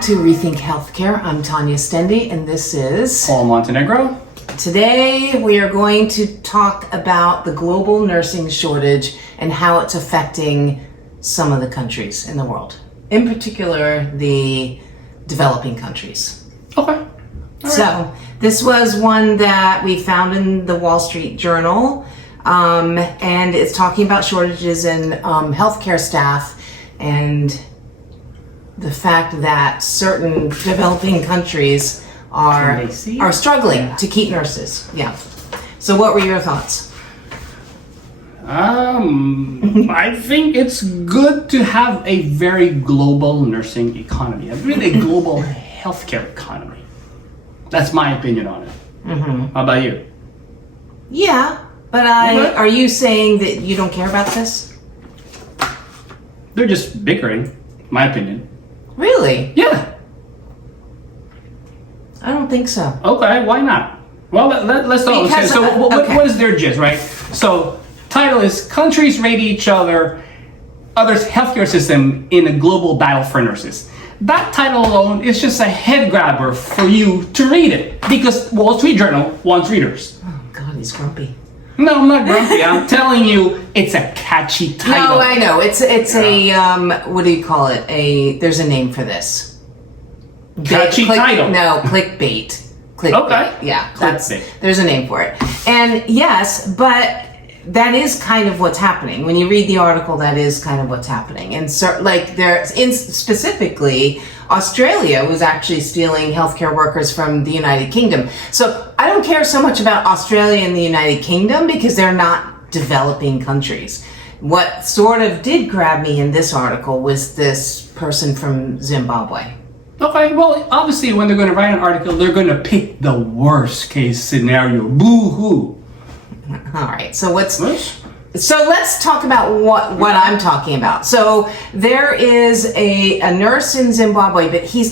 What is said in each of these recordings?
back to Rethink Healthcare. I'm Tanya Stendy, and this is Paul Montenegro. Today we are going to talk about the global nursing shortage and how it's affecting some of the countries in the world, in particular the developing countries. Okay. So this was one that we found in the Wall Street Journal, and it's talking about shortages in healthcare staff and the fact that certain developing countries are struggling to keep nurses. Yeah. So what were your thoughts? I think it's good to have a very global nursing economy, a really global healthcare economy. That's my opinion on it. Mm-hmm. How about you? Yeah, but are you saying that you don't care about this? They're just bickering, my opinion. Really? Yeah. I don't think so. Okay, why not? Well, let's talk. Okay, so what is their gist, right? So, title is Countries Rate Each Other's Healthcare System in a Global Battle for Nurses. That title alone is just a head grabber for you to read it because Wall Street Journal wants readers. Oh God, he's grumpy. No, I'm not grumpy. I'm telling you, it's a catchy title. No, I know. It's a what do you call it? There's a name for this. Catchy title. No, clickbait. Clickbait. Okay. Yeah, Clickbait. There's a name for it. And yes, but that is kind of what's happening. When you read the article, that is kind of what's happening. And so, specifically, Australia was actually stealing healthcare workers from the United Kingdom. So I don't care so much about Australia and the United Kingdom because they're not developing countries. What sort of did grab me in this article was this person from Zimbabwe. Okay, well, obviously, when they're going to write an article, they're going to pick the worst case scenario. Boo-hoo. All right. So let's talk about what I'm talking about. So there is a nurse in Zimbabwe, but he's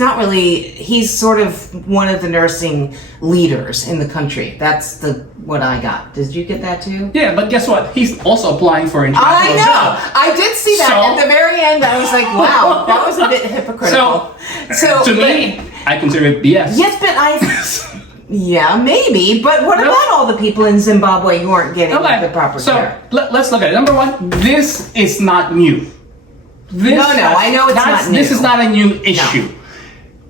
sort of one of the nursing leaders in the country. That's what I got. Did you get that too? Yeah, but guess what? He's also applying for international job. I did see that at the very end. I was like, wow, that was a bit hypocritical. So to me, I consider it BS. Yes, but yeah, maybe, but what about all the people in Zimbabwe who aren't getting the proper care? So let's look at it. Number one, this is not new. I know it's not new. This is not a new issue. No.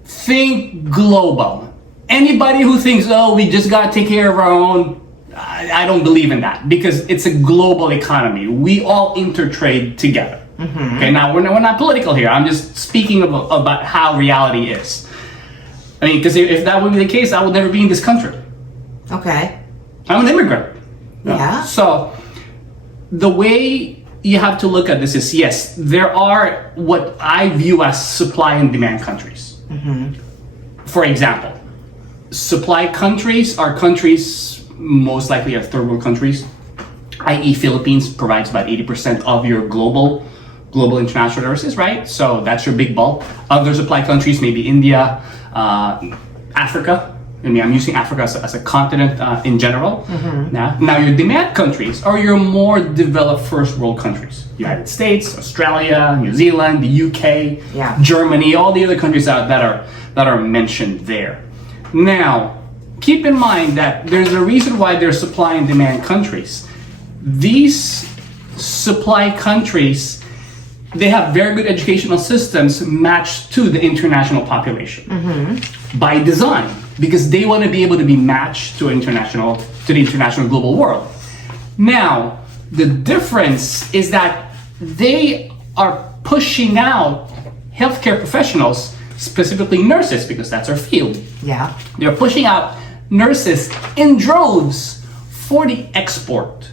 Think global. Anybody who thinks, we just got to take care of our own, I don't believe in that because it's a global economy. We all intertrade together. Mm-hmm. Okay, now we're not political here. I'm just speaking about how reality is. I mean, because if that would be the case, I would never be in this country. Okay. I'm an immigrant. Yeah. So, the way you have to look at this is, yes, there are what I view as supply and demand countries. Mm-hmm. For example, supply countries are countries, most likely are third world countries, i.e. Philippines provides about 80% of your global international nurses, right? So that's your big bulk. Other supply countries, maybe India, Africa. I mean, I'm using Africa as a continent in general. Mm-hmm. Now, your demand countries are your more developed first world countries. United States, Australia, New Zealand, the UK, Germany, all the other countries that are mentioned there. Now, keep in mind that there's a reason why they're supply and demand countries. These supply countries, they have very good educational systems matched to the international population by design, because they want to be able to be matched to the international global world. Now, the difference is that they are pushing out healthcare professionals, specifically nurses, because that's our field. Yeah. They're pushing out nurses in droves for the export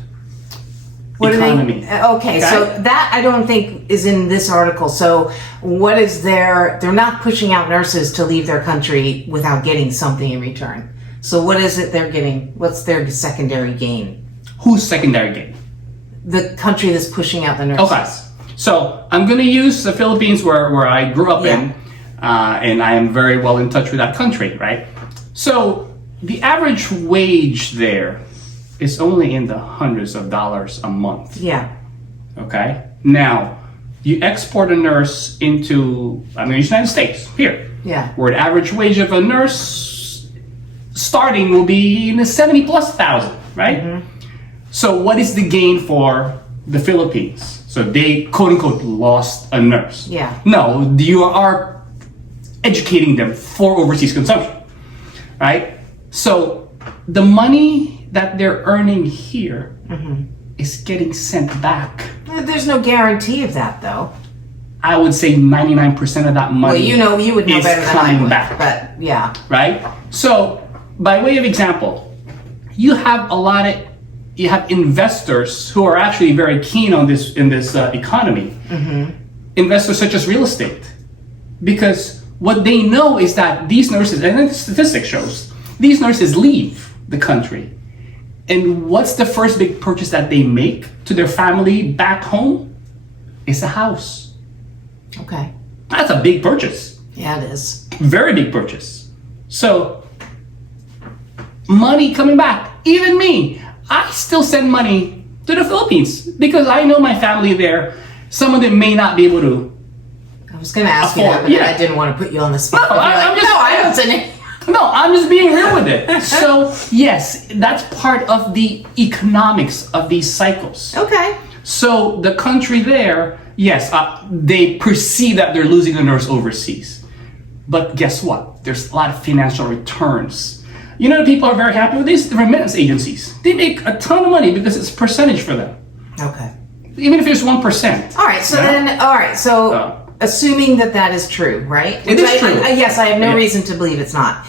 economy. Okay, so that I don't think is in this article. So what is they're not pushing out nurses to leave their country without getting something in return. So what is it they're getting? What's their secondary gain? Who's secondary gain? The country that's pushing out the nurses. Okay, so I'm going to use the Philippines where I grew up in, and I am very well in touch with that country, right? So the average wage there is only in the hundreds of dollars a month. Yeah. Okay. Now, you export a nurse into, the United States, here. Yeah. Where the average wage of a nurse starting will be in the 70,000+, right? So what is the gain for the Philippines? So they, quote unquote, lost a nurse. Yeah. No, you are educating them for overseas consumption, right? So the money that they're earning here is getting sent back. There's no guarantee of that, though. I would say 99% of that money you would know is better than I coming would, back. but yeah. Right? So, by way of example, you have investors who are actually very keen on this in this economy. Investors such as real estate, because what they know is that these nurses, and the statistics shows, these nurses leave the country, and what's the first big purchase that they make to their family back home? Is a house. Okay. That's a big purchase. Yeah, it is. Very big purchase. So, money coming back. Even me, I still send money to the Philippines because I know my family there. Some of them may not be able to. I was going to ask you that, but I didn't want to put you on the spot. No, I don't send it. No, I'm just being real with it. So, yes, that's part of the economics of these cycles. Okay. So, the country there, yes, they perceive that they're losing a nurse overseas. But guess what? There's a lot of financial returns. You know, people are very happy with these remittance agencies. They make a ton of money because it's a percentage for them. Okay. Even if it's 1%. All right. So assuming that is true, right? It is true. Yes, I have no reason to believe it's not.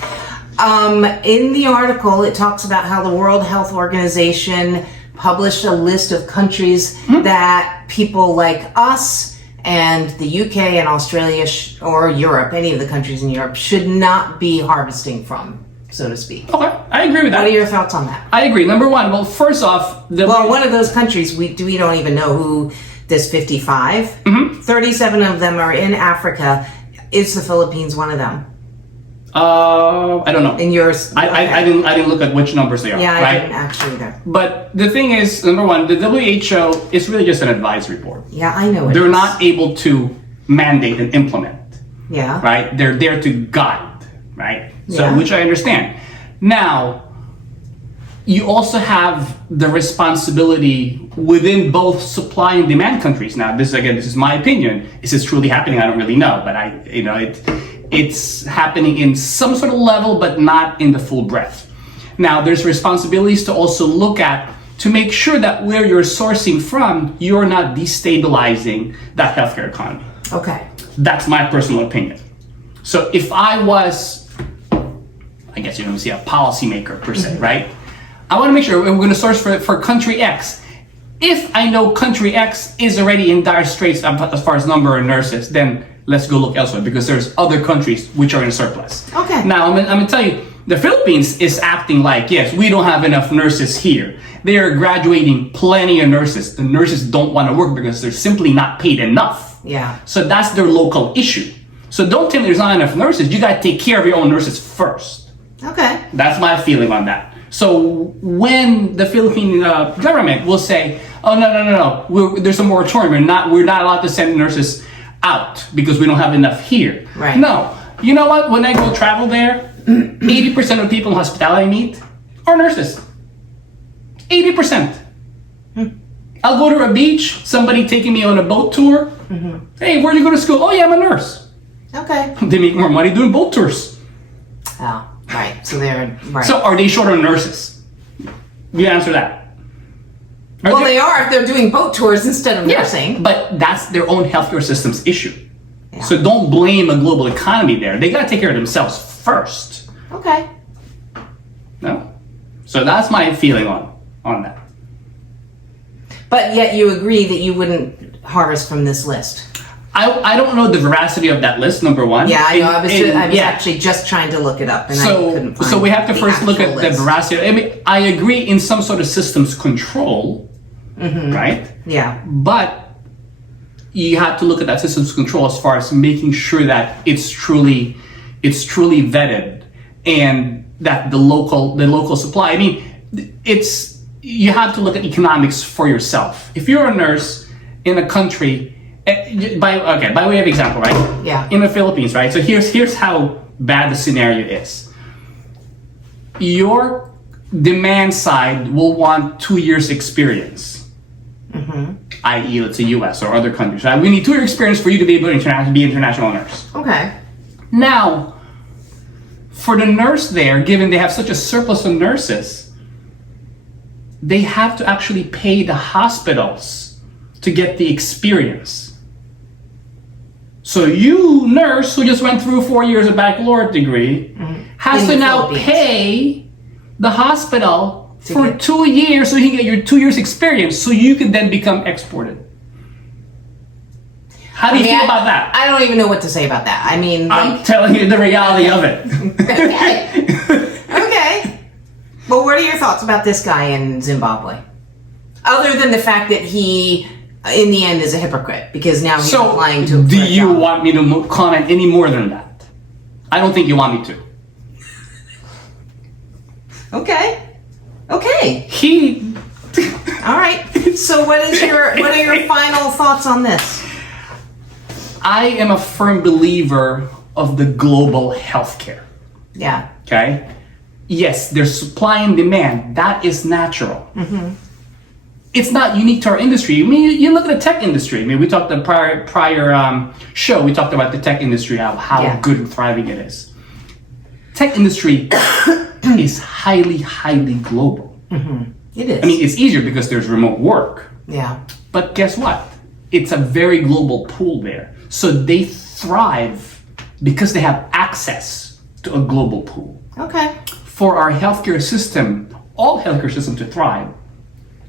In the article, it talks about how the World Health Organization published a list of countries that people like us and the UK and Australia or Europe, any of the countries in Europe, should not be harvesting from, so to speak. Okay, I agree with that. What are your thoughts on that? I agree. Number one, well, first off... one of those countries, we don't even know who this 55. 37 of them are in Africa. Is the Philippines one of them? I don't know. In yours? I didn't look at which numbers they are. Yeah, I right? didn't actually either. But the thing is, number one, the WHO is really just an advisory board. Yeah, I know it They're is. not able to mandate and implement. Yeah. Right? They're there to guide. Right? So, Yeah. which I understand. Now, you also have the responsibility within both supply and demand countries. Now, this is my opinion. Is this truly happening? I don't really know, but it's happening in some sort of level, but not in the full breadth. Now, there's responsibilities to also look at to make sure that where you're sourcing from, you're not destabilizing that healthcare economy. Okay. That's my personal opinion. So if I was, I guess you don't see a policymaker per se, right? I want to make sure we're going to source for country X. If I know country X is already in dire straits as far as number of nurses, then let's go look elsewhere because there's other countries which are in surplus. Okay. Now, I'm going to tell you, the Philippines is acting like, yes, we don't have enough nurses here. They are graduating plenty of nurses. The nurses don't want to work because they're simply not paid enough. Yeah. So that's their local issue. So don't tell me there's not enough nurses. You got to take care of your own nurses first. Okay. That's my feeling on that. So when the Philippine government will say, oh, no, there's a moratorium. We're not allowed to send nurses out because we don't have enough here. Right. No. You know what? When I go travel there, 80% of people in hospitality I meet are nurses. 80%. I'll go to a beach, somebody taking me on a boat tour. Hey, where do you go to school? Oh, yeah, I'm a nurse. Okay. They make more money doing boat tours. Oh, right. So they're right. So are they short on nurses? You answer that. Well, they are if they're doing boat tours instead of nursing. But that's their own healthcare system's issue. Yeah. So don't blame a global economy there. They got to take care of themselves first. Okay. No? So that's my feeling on that. But yet you agree that you wouldn't harvest from this list. I don't know the veracity of that list, number one. Yeah, I know. I was actually just trying to look it up, and I couldn't find. So we have to the first look actual at the list. veracity. I mean, I agree in some sort of systems control, right? Yeah. But you have to look at that systems control as far as making sure that it's truly vetted, and that the local supply. I mean, you have to look at economics for yourself. If you're a nurse in a country By way of example, right? Yeah. In the Philippines, right? So here's how bad the scenario is. Your demand side will want 2 years experience, i.e., let's say US or other countries. Right? We need 2 years experience for you to be able to be international nurse. Okay. Now, for the nurse there, given they have such a surplus of nurses, they have to actually pay the hospitals to get the experience. So you, nurse, who just went through 4 years of baccalaureate degree, has In to the now Philippines. pay the hospital To for get- 2 years so you can get your 2 years experience so you can then become exported. How do you feel about that? I don't even know what to say about that. I mean, I'm telling you the reality of it. okay. Okay. Well, what are your thoughts about this guy in Zimbabwe? Other than the fact that he, in the end, is a hypocrite because now he's So, applying to. do for a you job. want me to comment any more than that? I don't think you want me to. Okay. Okay. He, All right. So, what are your final thoughts on this? I am a firm believer of the global healthcare. Yeah. Okay? Yes, there's supply and demand. That is natural. It's not unique to our industry. I mean, you look at the tech industry. I mean, we talked the prior show. We talked about the tech industry, how Yeah. good and thriving it is. Tech industry is highly, highly global. It is. I mean, it's easier because there's remote work. yeah. But guess what? It's a very global pool there. So they thrive because they have access to a global pool. Okay. For our healthcare system, all healthcare system to thrive,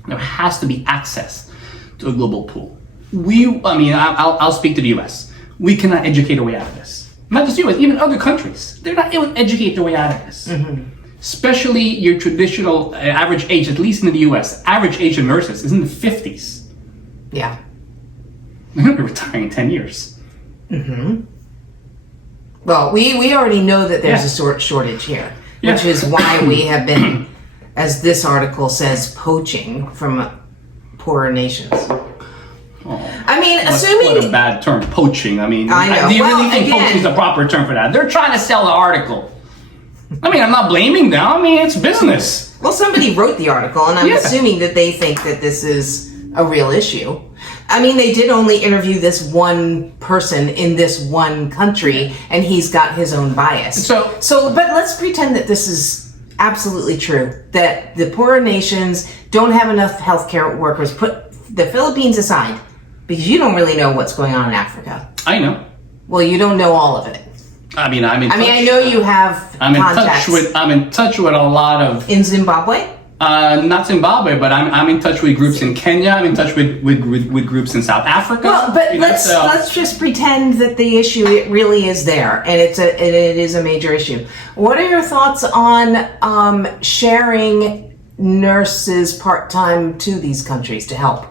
there has to be access to a global pool. I'll speak to the US. We cannot educate our way out of this. Not just US, even other countries. They're not able to educate their way out of this. Especially your traditional average age, at least in the US, average age of nurses is in the 50s. Yeah. They're going to be retiring in 10 years. Well, we already know that there's Yeah. a shortage here, Yeah. which is why we have been, as this article says, poaching from poorer nations. I mean, What a assuming bad term, poaching. I mean, I know. do you Well, really think again- poaching is a proper term for that? They're trying to sell the article. I mean, I'm not blaming them. I mean, it's business. well, somebody wrote the article, and I'm Yeah. assuming that they think that this is a real issue. I mean, they did only interview this one person in this one country, and he's got his own bias. So- but let's pretend that this is absolutely true. That the poorer nations don't have enough healthcare workers. Put the Philippines aside, because you don't really know what's going on in Africa. I know. Well, you don't know all of it. I mean, I'm in touch. I know you have I'm in contacts touch with a lot of in Zimbabwe. not Zimbabwe, but I'm in touch with groups in Kenya. I'm in touch with groups in South Africa. Well, but you know, let's just pretend that the issue it really is there, and it is a major issue. What are your thoughts on sharing nurses part-time to these countries to help?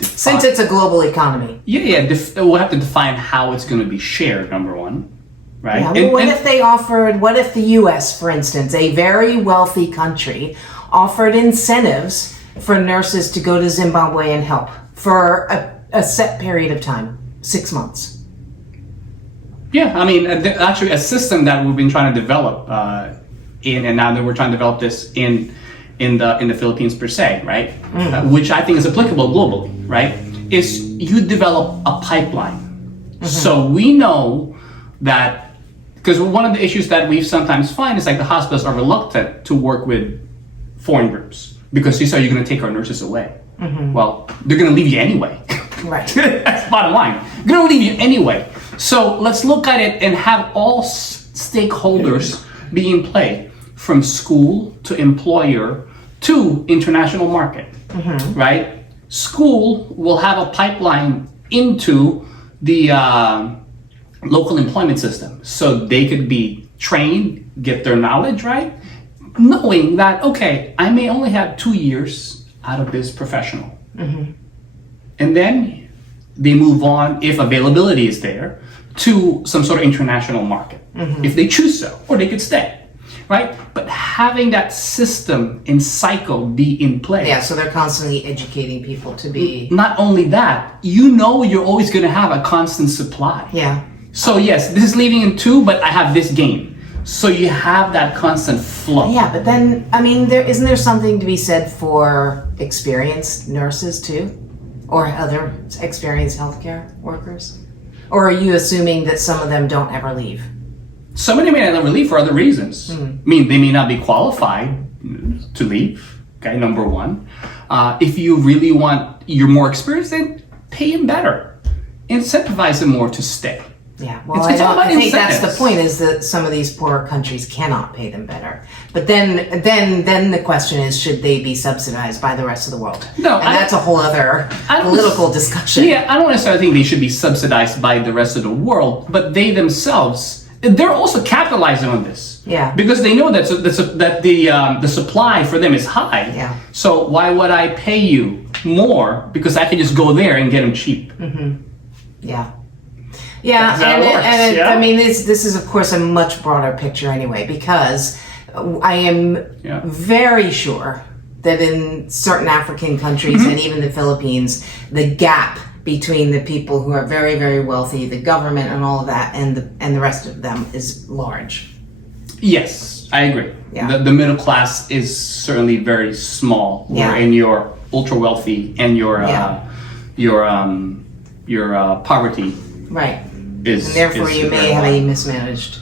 Since it's a global economy. We'll have to define how it's going to be shared. Number one, right? Yeah, well, what if the U.S., for instance, a very wealthy country, offered incentives for nurses to go to Zimbabwe and help for a set period of time, 6 months? Yeah, I mean, actually, a system that we've been trying to develop and now that we're trying to develop this in the Philippines per se, right? Which I think is applicable globally, right? Is you develop a pipeline. So we know that, because one of the issues that we sometimes find is like the hospitals are reluctant to work with foreign groups because you say you're going to take our nurses away. Well, they're going to leave you anyway. Right. That's the bottom line. They're going to leave you anyway. So let's look at it and have all stakeholders be in play, from school to employer to international market, right? School will have a pipeline into the local employment system so they could be trained, get their knowledge, right? Knowing that, okay, I may only have 2 years out of this professional. And then they move on, if availability is there, to some sort of international market, if they choose so, or they could stay. right? But having that system and cycle be in place. Yeah, so they're constantly educating people to be. Not only that, you're always going to have a constant supply. Yeah. So yes, this is leaving in 2, but I have this gain. So you have that constant flow. Yeah, but then, I mean, isn't there something to be said for experienced nurses too? Or other experienced healthcare workers? Or are you assuming that some of them don't ever leave? Some of them may not leave for other reasons. I mean, they may not be qualified to leave, okay, number one. If you really you're more experienced, then pay them better. Incentivize them more to stay. Yeah, well, It's all about I think that's the incentives. point, is that some of these poor countries cannot pay them better. But then the question is, should they be subsidized by the rest of the world? No, and that's a whole other I don't- political discussion. Yeah, I don't necessarily think they should be subsidized by the rest of the world, but they themselves, they're also capitalizing on this. Yeah. Because they know that the supply for them is high. Yeah. So why would I pay you more? Because I can just go there and get them cheap. Yeah. Yeah, That's how it works, yeah? I mean, this is of course a much broader picture anyway, because I am Yeah. very sure that in certain African countries and even the Philippines, the gap between the people who are very, very wealthy, the government and all of that, and the rest of them is large. Yes, I agree. Yeah. The middle class is certainly very small. Yeah. And you're ultra wealthy, and your poverty Right. is. And therefore is you may very have low. a mismanaged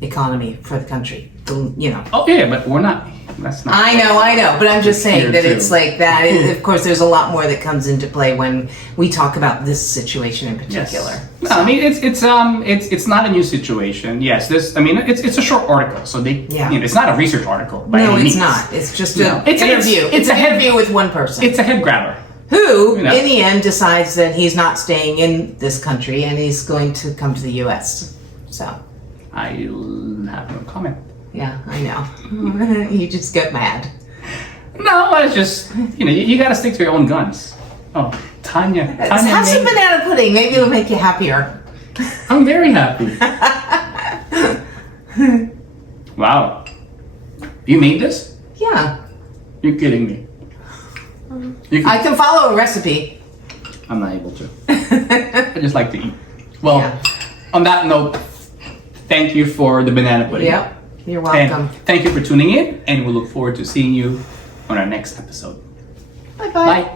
economy for the country. You know. Oh yeah, but we're not. That's not. I know, but I'm just saying Here that too. it's like that. Of course, there's a lot more that comes into play when we talk about this situation in particular. Yes. No, I mean it's not a new situation. Yes, it's a short article, so Yeah. it's not a research article by No, any it's means. not. It's just No. an interview. It's an interview with one person It's a head grabber. who, You know. in the end, decides that he's not staying in this country and he's going to come to the U.S. So, I have no comment. yeah, I know. You just get mad. No, it's just you got to stick to your own guns. Oh, Tanya, Have some made- banana pudding. Maybe it'll make you happier. I'm very happy. Wow, you made this? Yeah, You're kidding me. I can follow a recipe. I'm not able to. I just like to eat. Well, Yeah. on that note, thank you for the banana pudding. Yep, you're And welcome. thank you for tuning in, and we look forward to seeing you on our next episode. Bye-bye. Bye.